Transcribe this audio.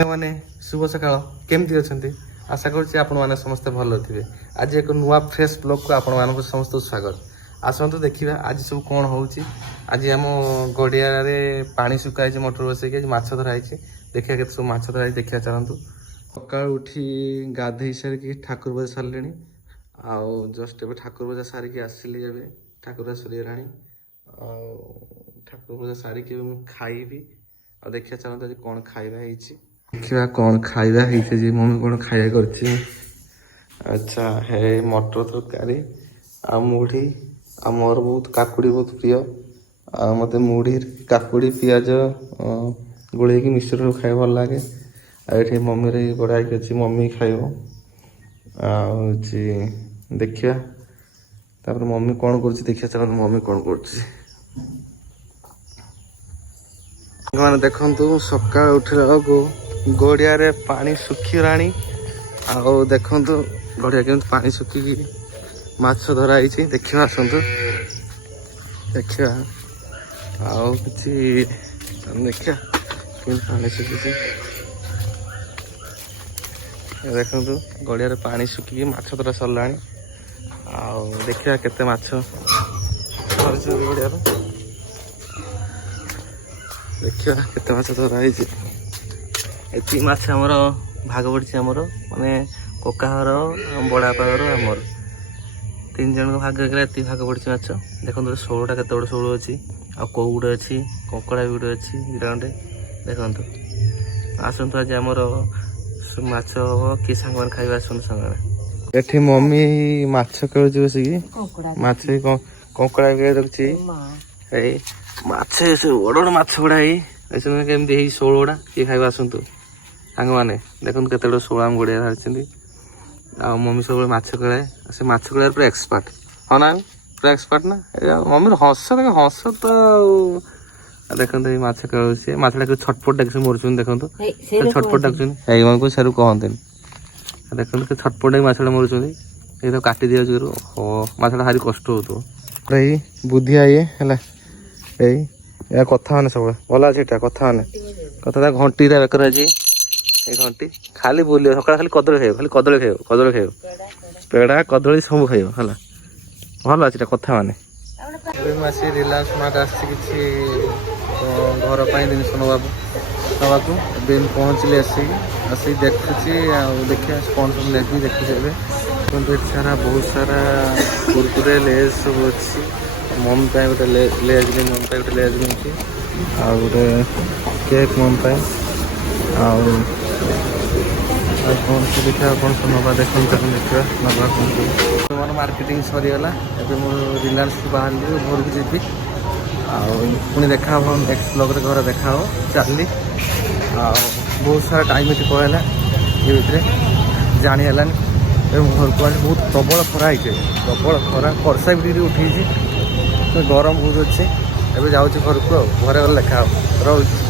मैंने शुभ सकाल केमती अच्छा आशा करें समस्ते भल थे। आज एक नुआ फ्रेश ब्लॉग को आपण समस्त स्वागत। आसतु देखा आज सब कौन हो। आज आम गड़िया पानी सुखाई मोटर बसैक माछ धराई। देखिए के सब माछ धराई देखा चलतु। सका उठी गाधे सारिकी ठाकुर बजा सारे आउ जस्ट ए ठाकुर बजा सारिकी आसिली। ठाकुर बजा सरीगला ठाकुर बजा सारिकी खाइबी। और देखिए चलते आज कौन खाଇବା ହେଇଛି। देखिए कौन खाଇବା ହେଇଛି जी मम्मी कौन खाଇବା करछि। अच्छा है मटर तरकारी आ मुढ़ी आ मोर बहुत काकुड़ी बहुत प्रिय आ मते मुढ़ी काकुड़ी पियाज गोले की मिक्सचर खाइ भल लागे। आ एठी मम्मी रे बड़ाई के मम्मी खाइबो आ होछि। देखिया तापर मम्मी कौन करछि देखिया चल मम्मी कौन करछि। मैंने देखु सका उठला गड़िया रे पानी सुखीलाणी। आउ देखु गड़िया के पानी सुखिकी माछ धराई। देखिए आसतु देखिया आउ कि देखिया पानी सुखी देखु गड़िया रे पानी सुखिकी माछ धरा सरला। आउ देखिया केते माछ गड़िया देखिए केते माछ धराई। एति माछ आमर भाग पड़ी आमर माने ककाहर बड़ापा घर आमर तीन जन भाग एति भाग पड़ी माछ। देखो 16टा केते बड़ 16 अच्छी आ कौ गुड़े अच्छी कंकड़ा भी गुड़े अच्छी इटा देखु। आसतु आज आमर माछ हम कि सांग खाଇବା आसतु सांग। एठी मम्मी माछ खेलुची बसिकी माछ कंकड़ा भी रखी। माछ बड़ बड़ माछ गुड़ा केमती 16टा किए खाଇବା आसतु सांग मैंने देखो केते 16 आम गड़िया धारी। आ मम्मी सब माछ खेलाए से माछ खेलार पूरा एक्सपर्ट। हाँ ना पूरा एक्सपर्ट ना मम्मी हस हस तो देखो माछ खेलुचे माछटा छटपट डाक मरुन। देखो छटपट डाक को सारू कहते देखो छटपट माछटा मरुन। ये तो काटी दिया माछटा भारी कष्ट हो बुद्धि आए है कथा मैंने सब भल अच्छे कथा मैंने कथा घंटी बेकर आज घंटी खाली बुल सका खाली कदली खाइब खाली कदली खाइब कदली खाइब पेड़ा कदली सब खाइब है भल अच्छे कथा मैंने आसी रिलायंस मार्ट आसी घर जिनस नवाक पहुँचली आसिक देखुची देखिए कौन सब नेबी देखुचे सारा बहुत सारा कुरकुरे लेज सब अच्छी। मम्मी गोटे लेज मम्मी गोटे लेज मिलती आ गोटे केक मम्मी कौन से देखा कौन सब नवा देख देखा नवा कौन मोर मार्केटिंग सरीगला। एवं मुझे रिलायंस बाहर घर को जी पुणी देखा नेक्स्ट ब्लॉग रे घर देखा चलनी बहुत सारा टाइम ये पहला ये भितर जानीगलानी। घर को आज बहुत प्रबल खरा है प्रबल खरा वर्षा भी उठी गरम बहुत अच्छे। एवं जाऊँ घर को घरे गले देखा रही।